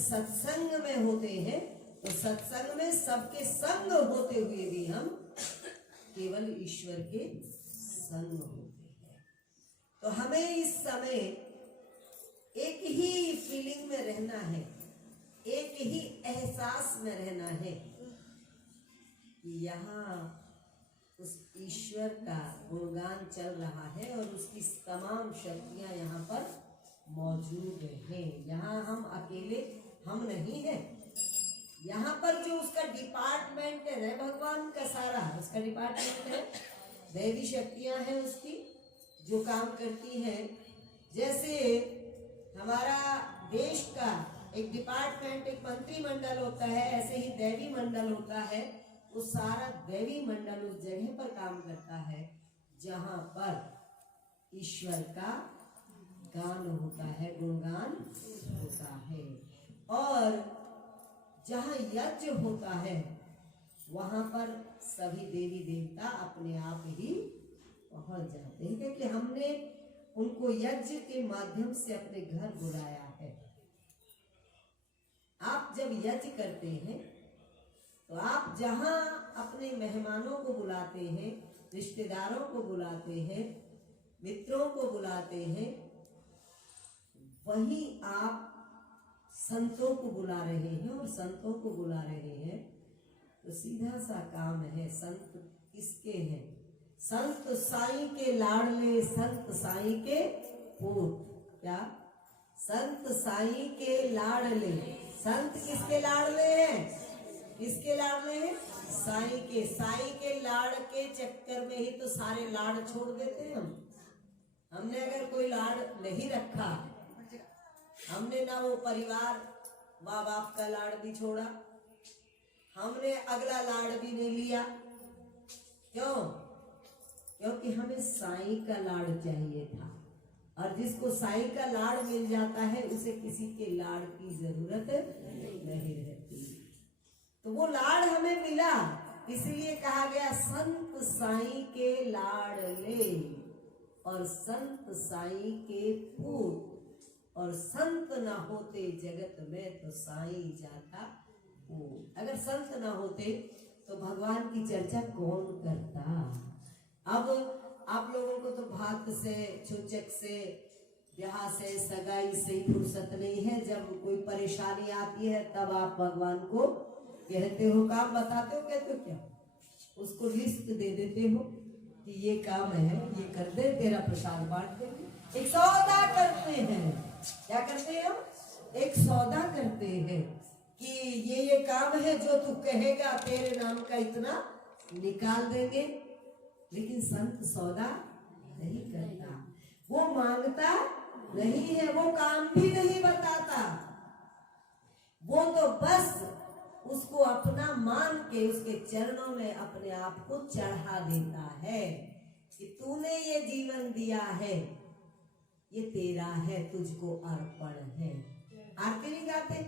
सत्संग में होते हैं तो सत्संग में सबके संग होते हुए भी हम केवल ईश्वर के संग होते हैं। तो हमें इस समय एक ही फीलिंग में रहना है, एक ही एहसास में रहना है कि यहाँ उस ईश्वर का गुणगान चल रहा है और उसकी तमाम शक्तियां यहाँ पर मौजूद हैं। यहाँ हम अकेले हम नहीं हैं। यहाँ पर जो उसका डिपार्टमेंट है भगवान का सारा उसका डिपार्टमेंट है, दैवी शक्तियां हैं उसकी जो काम करती हैं। जैसे हमारा देश का एक डिपार्टमेंट, एक मंत्रिमंडल होता है, ऐसे ही दैवी मंडल होता है। वो सारा दैवी मंडल उस जगह पर काम करता है जहां पर ईश्वर का गान होता है, गुणगान होता है। और जहां यज्ञ होता है वहां पर सभी देवी देवता अपने आप ही पहुंच जाते हैं, क्योंकि हमने उनको यज्ञ के माध्यम से अपने घर बुलाया है। आप जब यज्ञ करते हैं तो आप जहां अपने मेहमानों को बुलाते हैं, रिश्तेदारों को बुलाते हैं, मित्रों को बुलाते हैं, वहीं आप संतों को बुला रहे हैं। और संतों को बुला रहे हैं तो सीधा सा काम है, संत किसके हैं? संत साईं के लाडले, संत साईं के पूत। क्या? संत साईं के लाडले। संत किसके लाडले हैं? किसके लाडले हैं? साईं के। साईं के लाड के चक्कर में ही तो सारे लाड छोड़ देते हैं हम। हमने अगर कोई लाड नहीं रखा, हमने ना वो परिवार माँ बाप का लाड भी छोड़ा, हमने अगला लाड भी नहीं लिया। क्यों? क्योंकि हमें साईं का लाड चाहिए था। और जिसको साईं का लाड मिल जाता है उसे किसी के लाड की जरूरत नहीं रहती। तो वो लाड हमें मिला, इसलिए कहा गया संत साईं के लाडले और संत साईं के पूत। और संत ना होते जगत में तो साईं जाता पूत। अगर संत ना होते तो भगवान की चर्चा कौन करता? अब आप लोगों को तो भात से, छुचक से, ब्याह से, सगाई से फुर्सत नहीं है। जब कोई परेशानी आती है तब आप भगवान को कहते हो, काम बताते हो, कहते हो क्या? उसको लिस्ट दे देते हो कि ये काम है, ये कर दे, तेरा प्रसाद बांट देंगे। एक सौदा करते हैं। क्या करते हैं हम? एक सौदा करते हैं कि ये काम है, जो तू कहेगा तेरे नाम का इतना निकाल देंगे। लेकिन संत सौदा नहीं करता, वो मांगता नहीं है, वो काम भी नहीं बताता। वो तो बस उसको अपना मान के उसके चरणों में अपने आप को चढ़ा देता है कि तूने ये जीवन दिया है, ये तेरा है, तुझको अर्पण है। आरती नहीं गाते?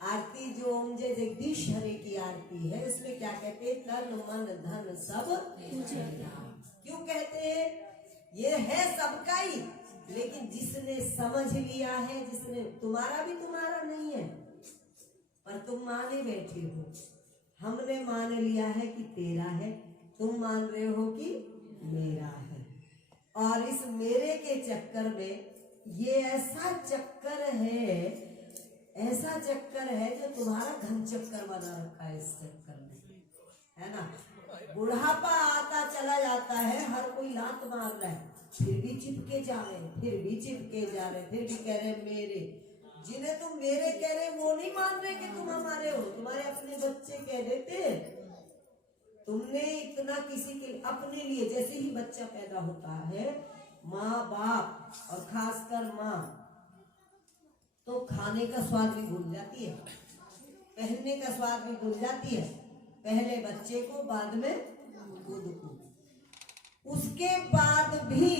आरती जो ओम जय जगदीश हरे की आरती है उसमें क्या कहते हैं? तन मन धन सब तुझे। क्यों कहते हैं? ये है सबका ही, लेकिन जिसने समझ लिया है, जिसने, तुम्हारा भी तुम्हारा नहीं है पर तुम माने बैठे हो। हमने मान लिया है कि तेरा है, तुम मान रहे हो कि मेरा है। और इस मेरे के चक्कर में ये ऐसा चक्कर है, ऐसा चक्कर है जो तुम्हारा घन चक्कर बना रखा है। इस चक्कर में है ना, बुढ़ापा आता चला जाता है, हर कोई लात मार रहा है, फिर भी चिपके जा रहे हैं, फिर भी चिपके जा रहे हैं, फिर भी कह रहे हैं मेरे। जिन्हें तुम मेरे कह रहे वो नहीं मान रहे कि तुम हमारे हो। तुम्हारे अपने बच्चे कह देते, तुमने इतना किसी के अपने लिए, जैसे ही बच्चा पैदा होता है, माँ बाप और खासकर माँ तो खाने का स्वाद भी भूल जाती है, पहनने का स्वाद भी भूल जाती है। पहले बच्चे को, बाद में खुद को। उसके बाद भी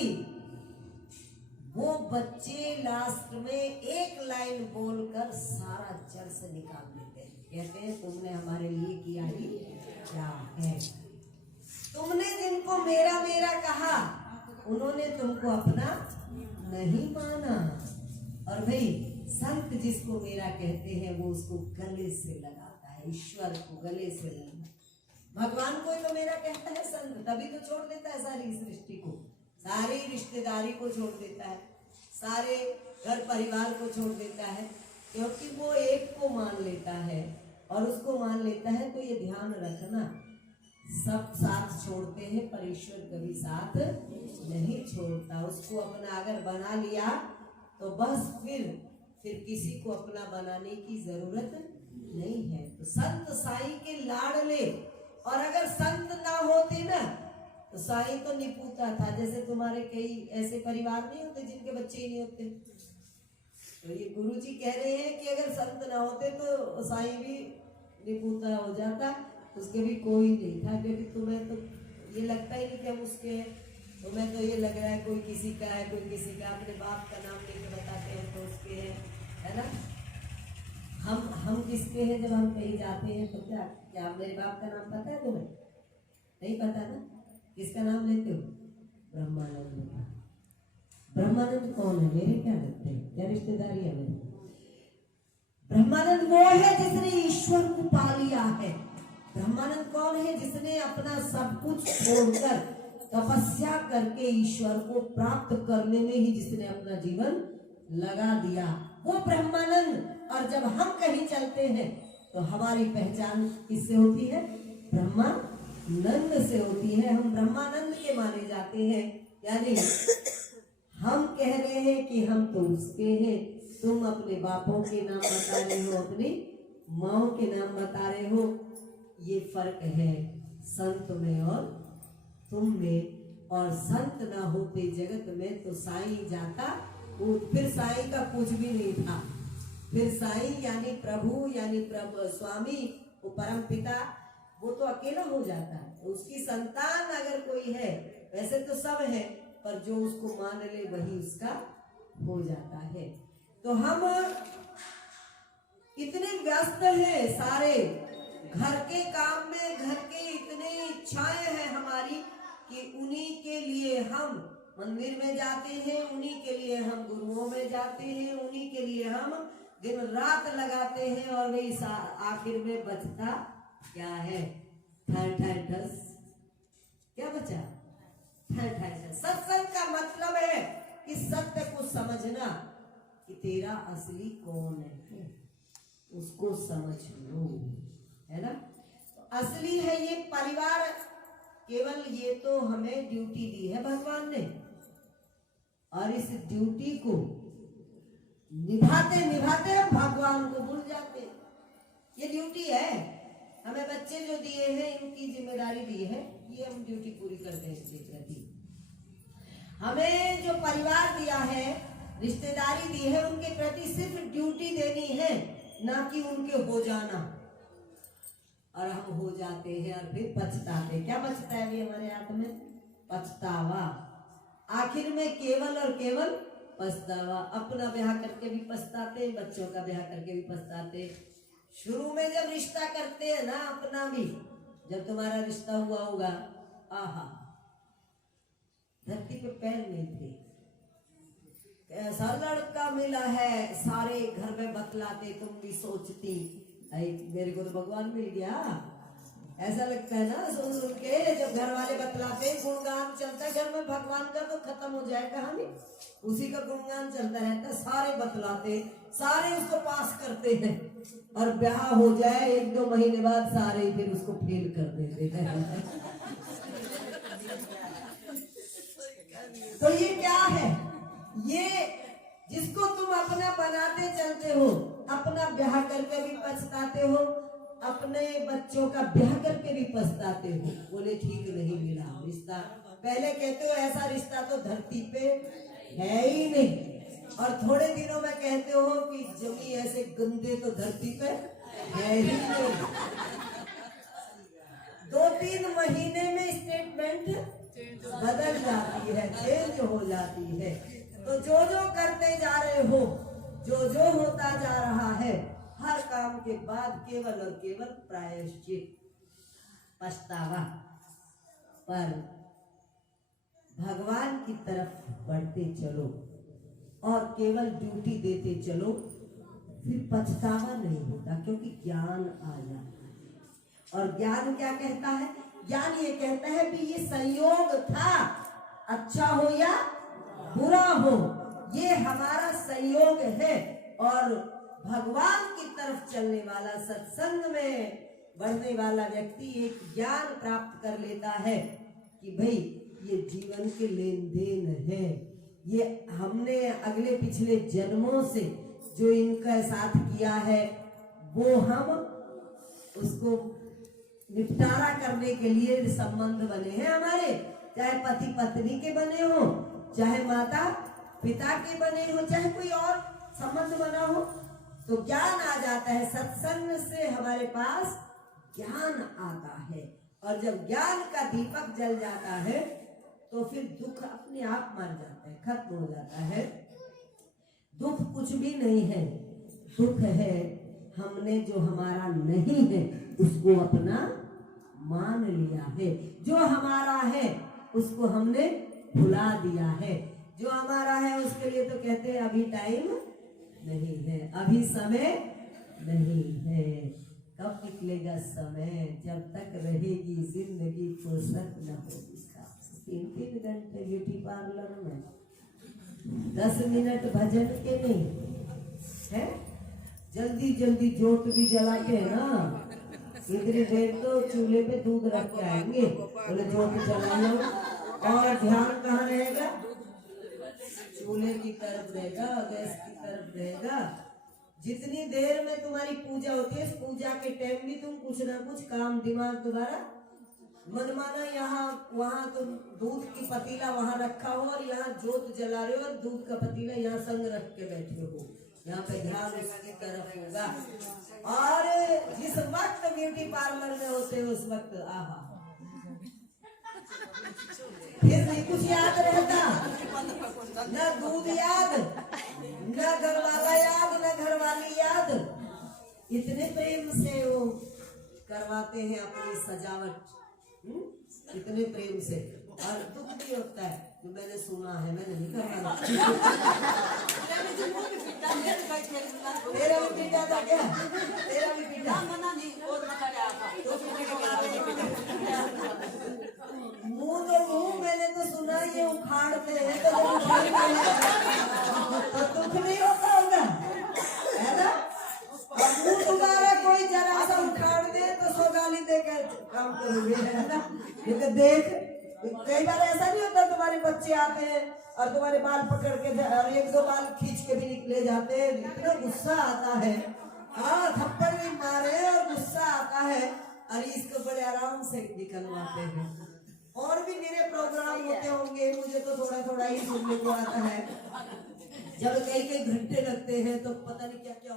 वो बच्चे लास्ट में एक लाइन बोलकर सारा जड़ से निकाल देते हैं। कहते हैं तुमने हमारे लिए किया ही क्या है? तुमने जिनको मेरा मेरा कहा उन्होंने तुमको अपना नहीं माना। और भाई संत जिसको मेरा कहते हैं वो उसको गले से लगाता है, ईश्वर को गले से लगाता, भगवान को तो मेरा कहता है संत, तभी तो छोड़ देता है सारी सृष्टि को, सारी रिश्तेदारी को छोड़ देता है, सारे घर परिवार को छोड़ देता है, क्योंकि वो एक को मान लेता है। और उसको मान लेता है तो ये ध्यान रखना, सब साथ छोड़ते हैं पर ईश्वर कभी साथ नहीं छोड़ता। उसको अपना अगर बना लिया तो बस फिर किसी को अपना बनाने की जरूरत नहीं है। तो संत साईं के लाडले, और अगर संत ना होते ना तो साईं तो निपुता था। जैसे तुम्हारे कई ऐसे परिवार नहीं होते जिनके बच्चे ही नहीं होते, तो ये गुरुजी कह रहे हैं कि अगर संत ना होते तो साईं भी निपुता हो जाता, उसके भी कोई नहीं था। क्योंकि तुम्हें तो ये लगता ही नहीं कि हम उसके हैं, तुम्हें तो ये लग रहा है कोई किसी का है, कोई किसी का, अपने बाप का नाम लेके बताते हैं तो उसके हैं, है ना। हम किसके हैं? जब हम कहीं जाते हैं तो क्या मेरे बाप का नाम पता है तुम्हें? नहीं पता ना। किसका नाम लेते हो? ब्रह्मानंद का। ब्रह्मानंद कौन है? मेरे क्या लगते हैं, क्या रिश्तेदारी है मेरी? ब्रह्मानंद वो है जिसने ईश्वर को पा लिया है। ब्रह्मानंद कौन है? जिसने अपना सब कुछ छोड़कर तपस्या करके ईश्वर को प्राप्त करने में ही जिसने अपना जीवन लगा दिया, वो ब्रह्मानंद। और जब हम कहीं चलते हैं तो हमारी पहचान किससे होती है? ब्रह्मानंद से होती है। हम ब्रह्मानंद के माने जाते हैं, यानी हम कह रहे हैं कि हम तो उसके हैं। तुम अपने बापों के नाम बता रहे हो, अपनी माओ के नाम बता रहे हो। ये फर्क है संत में और तुम में। और संत ना होते जगत में तो साईं जाता, वो फिर साईं का कुछ भी नहीं था। फिर साईं यानी प्रभु, यानी प्रभु स्वामी, वो परम पिता, वो तो अकेला हो जाता है। उसकी संतान अगर कोई है, वैसे तो सब है, पर जो उसको मान ले वही उसका हो जाता है। तो हम इतने व्यस्त हैं सारे घर के काम में, घर के इतने इच्छाएं हैं हमारी कि उन्हीं के लिए हम मंदिर में जाते हैं, उन्हीं के लिए हम गुरुओं में जाते हैं, उन्हीं के लिए हम दिन रात लगाते हैं। और वही आखिर में बचता क्या है? ठस। क्या बचा? ठस। सत्संग का मतलब है कि सत्य को समझना कि तेरा असली कौन है, उसको समझ लो, है ना। तो असली है ये परिवार। केवल ये तो हमें ड्यूटी दी है भगवान ने, और इस ड्यूटी को निभाते निभाते हम भगवान को भूल जाते हैं। ये ड्यूटी है, हमें बच्चे जो दिए हैं, इनकी जिम्मेदारी दी है, ये हम ड्यूटी पूरी करते हैं इसके प्रति। हमें जो परिवार दिया है, रिश्तेदारी दी है, उनके प्रति सिर्फ ड्यूटी देनी है, ना कि उनके हो जाना। और हम हो जाते हैं और फिर पछताते। क्या बचता है अभी हमारे हाथ में? पछतावा। आखिर में केवल और केवल पछतावा। अपना ब्याह करके भी पछताते, बच्चों का ब्याह करके भी पछताते। शुरू में जब रिश्ता करते हैं ना, अपना भी, जब तुम्हारा रिश्ता हुआ होगा, आहा, धरती पे पैर नहीं थे, ऐसा लड़का मिला है, सारे घर में बतलाते, तुम भी सोचती मेरे को तो भगवान मिल गया। ऐसा लगता है ना सुन सुन के, जब घर वाले बतलाते, गुणगान चलता है घर में भगवान का, तो खत्म हो जाए कहानी, उसी का गुणगान चलता रहता है। सारे बतलाते, सारे उसको पास करते हैं, और ब्याह हो जाए 1-2 महीने बाद सारे फिर उसको फेल कर देते हैं। तो ये क्या है? ये जिसको तुम अपना बनाते चलते हो, अपना ब्याह करके भी पछताते हो, अपने बच्चों का ब्याह करके भी पछताते हो। बोले ठीक नहीं मिला रिश्ता। पहले कहते हो ऐसा रिश्ता तो धरती पे है ही नहीं, और थोड़े दिनों में कहते हो कि जमी ऐसे गंदे तो धरती पे है ही नहीं। 2-3 महीने में स्टेटमेंट बदल जाती है, चेंज हो जाती है। तो जो करते जा रहे हो, जो होता जा रहा है, हर काम के बाद केवल और केवल प्रायश्चित, पछतावा। पर भगवान की तरफ बढ़ते चलो और केवल ड्यूटी देते चलो, फिर पछतावा नहीं होता, क्योंकि ज्ञान आ जाता है। और ज्ञान क्या कहता है? ज्ञान ये कहता है कि ये संयोग था, अच्छा हो या बुरा हो, ये हमारा संयोग है। और भगवान की तरफ चलने वाला, सत्संग में बढ़ने वाला व्यक्ति एक ज्ञान प्राप्त कर लेता है कि भाई ये जीवन के लेन देन है, ये हमने अगले पिछले जन्मों से जो इनका साथ किया है वो हम उसको निपटारा करने के लिए संबंध बने हैं हमारे, चाहे पति पत्नी के बने हो, चाहे माता पिता के बने हो, चाहे कोई और संबंध बना हो, तो ज्ञान आ जाता है। सत्संग से हमारे पास ज्ञान आता है, और जब ज्ञान का दीपक जल जाता है तो फिर दुख अपने आप मर जाता है, खत्म हो जाता है। दुख कुछ भी नहीं है, दुख है हमने जो हमारा नहीं है उसको अपना मान लिया है, जो हमारा है उसको हमने भुला दिया है। जो हमारा है उसके लिए तो कहते हैं अभी टाइम नहीं है, अभी समय नहीं है। कब निकलेगा समय? जब तक रहेगी जिंदगी फुर्सत न होगी। 3-3 घंटे ब्यूटी पार्लर में, 10 मिनट भजन के नहीं है, जल्दी जल्दी जोत भी जलाते हैं ना, इतनी देर तो चूल्हे पे दूध रख के आएंगे, बोले जोत जला लो, और ध्यान कहाँ रहेगा? चूल्हे की तरफ रहेगा, गैस की तरफ रहेगा। जितनी देर में तुम्हारी पूजा होती है, पूजा के टाइम भी तुम कुछ ना कुछ काम दिमाग दोबारा मनमाना, यहाँ वहाँ तुम दूध की पतीला वहाँ रखा हो और यहाँ जोत जला रहे हो, और दूध का पतीला यहाँ संग रख के बैठे हो, यहाँ पे ध्यान उसकी तरफ होगा। और जिस वक्त ब्यूटी पार्लर में होते हो उस वक्त आहा, फिर नहीं कुछ याद रहता, न दूध याद, न घर वाला याद, न घरवाली याद। इतने प्रेम से वो करवाते हैं अपनी सजावट, इतने प्रेम से। और दुख भी होता है, जो मैंने सुना है, मैंने नहीं करवाना। तेरा भी पीटा था क्या? तेरा भी पीटा? मुंह मैंने तो सुना ये उखाड़ते हैं, तो दुख नहीं होता होगा, है ना? मुंह तुम्हारा कोई जरा सा उखाड़ दे तो 100 गाली देकर काम करोगे, है ना? लेकिन देख, कई बार ऐसा नहीं होता, तुम्हारे बच्चे आते हैं और तुम्हारे बाल पकड़ के और 1-2 बाल खींच के भी निकले जाते हैं, इतना गुस्सा आता है, हाँ थप्पड़ भी मारे और गुस्सा आता है, और इसको बड़े आराम से निकलवाते हैं। और भी मेरे प्रोग्राम होते होंगे, मुझे तो थोड़ा थोड़ा ही सुनने को आता है। जब कई घंटे लगते हैं तो पता नहीं क्या क्या